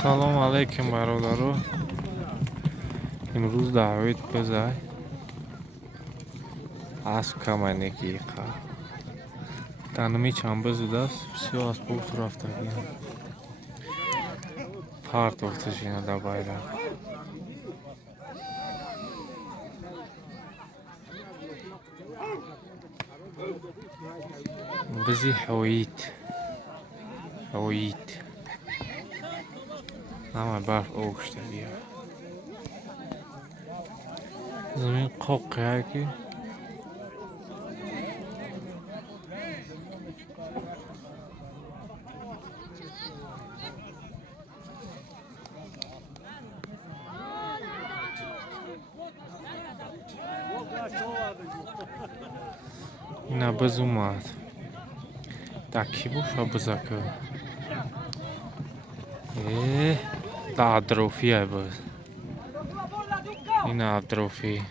салом алейкум бародаро. Имрӯз даъвет бизай асп камай некиқа танми чанба зудааст всё асбоб рафтагӣ парт офташина да байрак бизи ҳоид ҳамаи барф огштагия замин қоққия ки ина биз умад так ки боша бизака да атрофия биз ина атрофи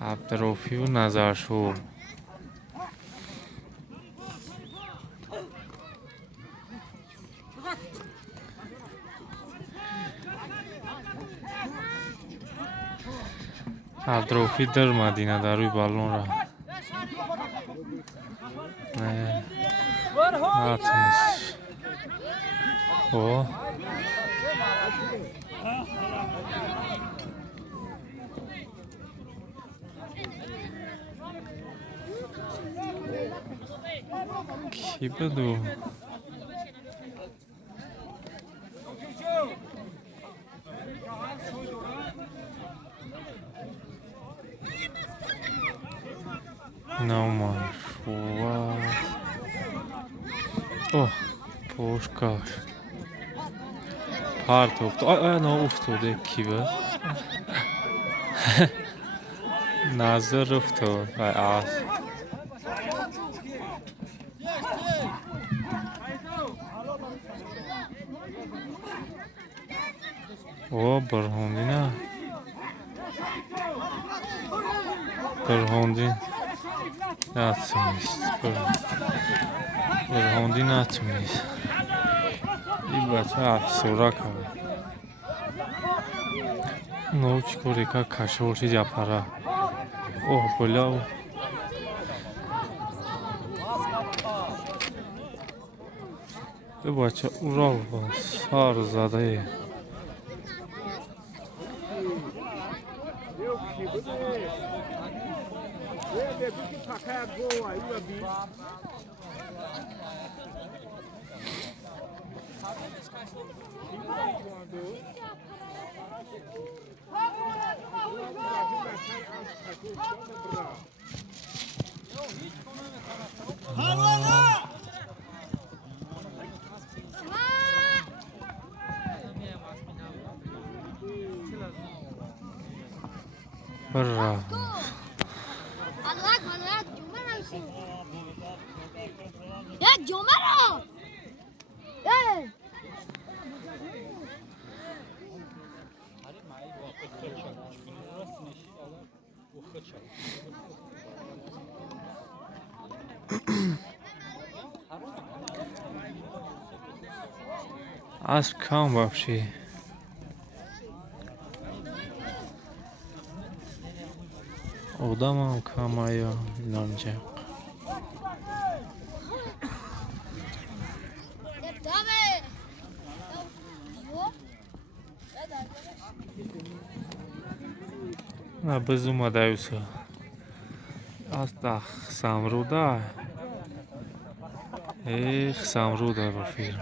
атрофию назаршо атрофи дар мадина дар рӯи балонра атмис о ки буду науман шува о пошкаш парт уфтоде ки ба назар уфтод ас о барҳондина барҳондин натмист барҳондин натмист ин бача афсура кард но чӣ коре ка кашоши ҷапара оҳ боляв бача урал ба сар задае бра асп кам вообще одамам камая намҷақ biz umadajusa asta samruda samruda rafir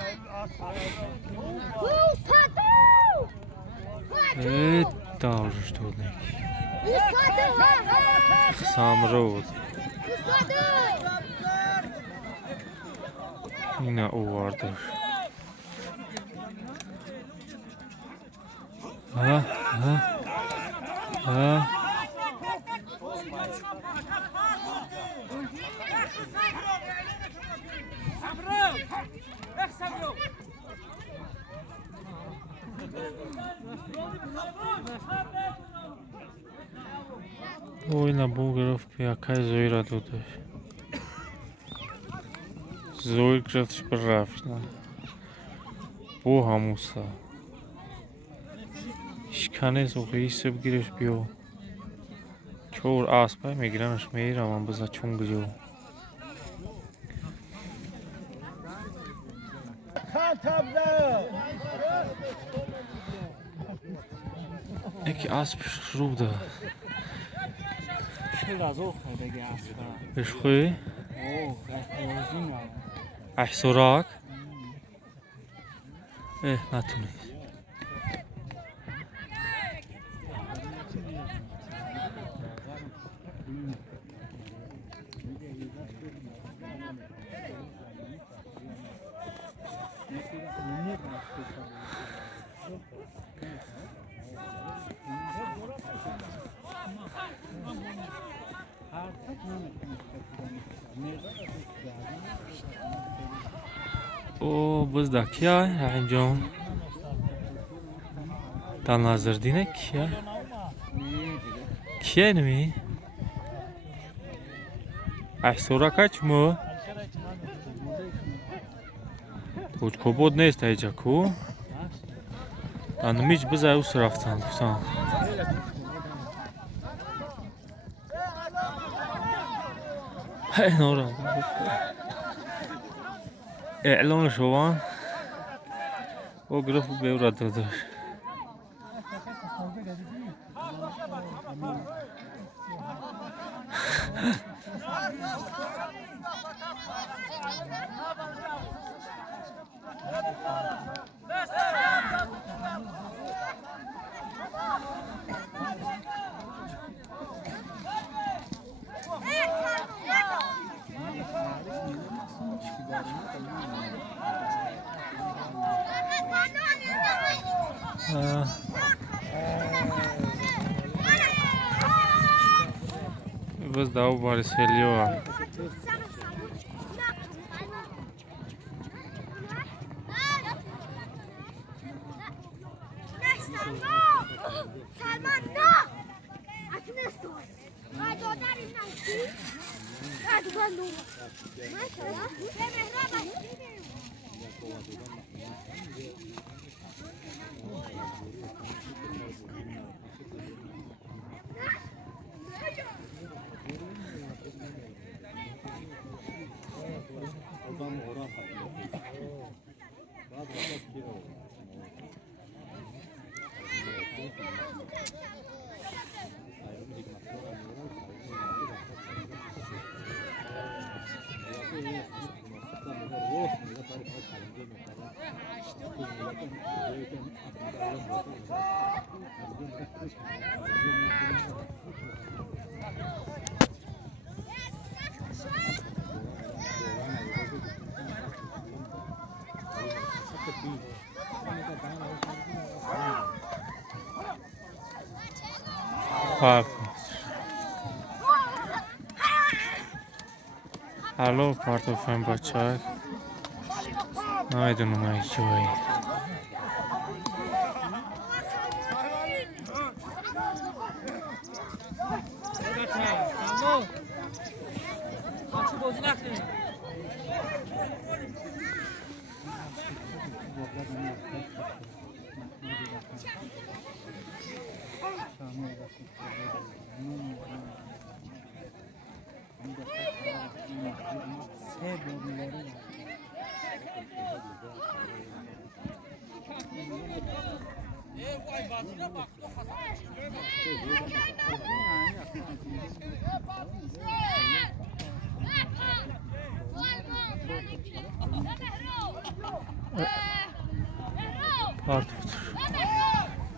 там же что самруд ина овардаш ой на бу граф якай зоира додаш زور گرفتش بر رفتن بو هموسا شکنه زوغی سب گیرش بیو چور آسپای میگیرنش میرم من بزا چونگ جو یکی آسپ رو ده بشخوی احسوراک نتونی او بزده کیا اینجا تا نظر دینه کیا نمی احسوراک چمو توچ کبود نیست ایجا کو نمیش بزه اوس رفتن گفتم نورا اعلان شوان او گرفت بیورد دادش بس داو بارس هلیو هلو پارتوفن بچه نمیدونم ای جایی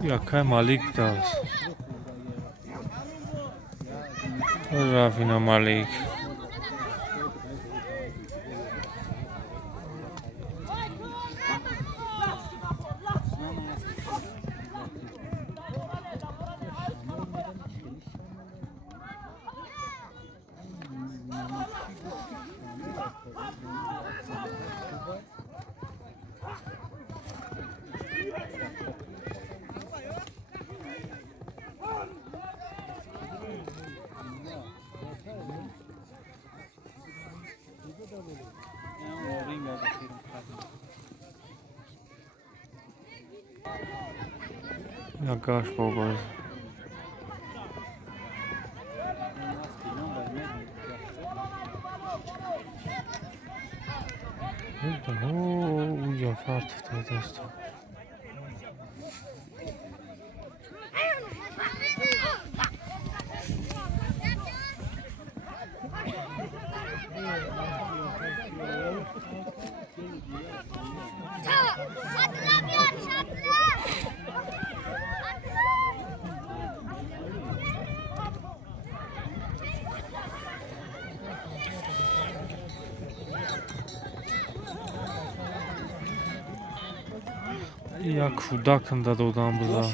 یکای مالیک داست رافینا مالیک یا گاش بابا اوه فرد افتاده است یا کودکم دادم بزا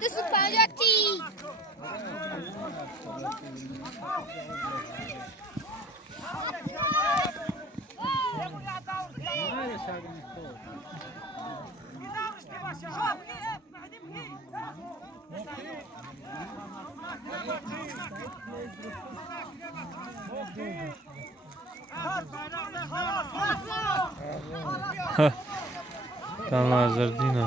This is Pajati. Tam Azardina.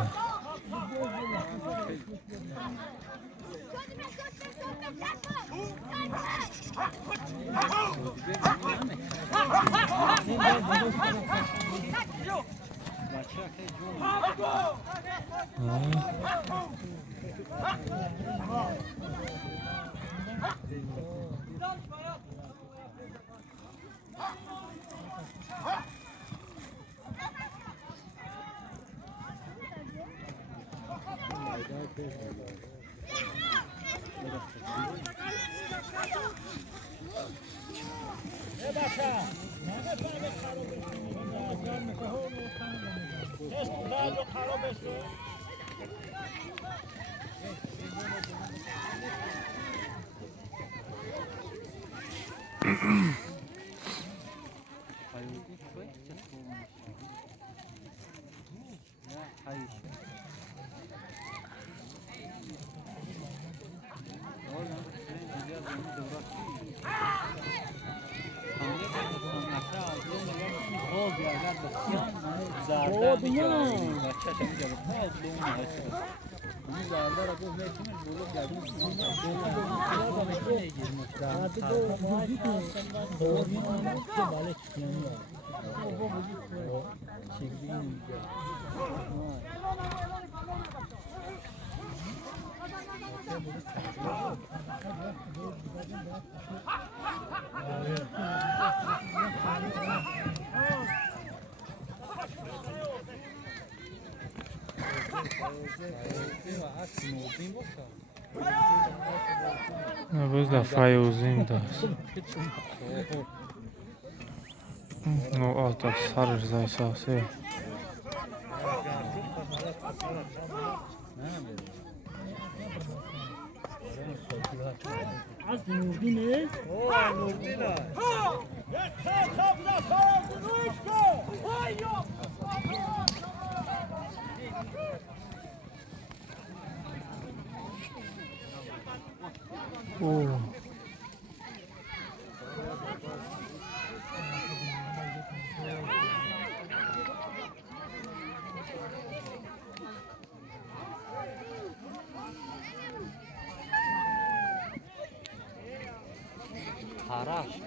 Vezi da fajuzim das. No, a to sarır zaysası. Az Nurdin o Nurdin ha. Oh. Haraç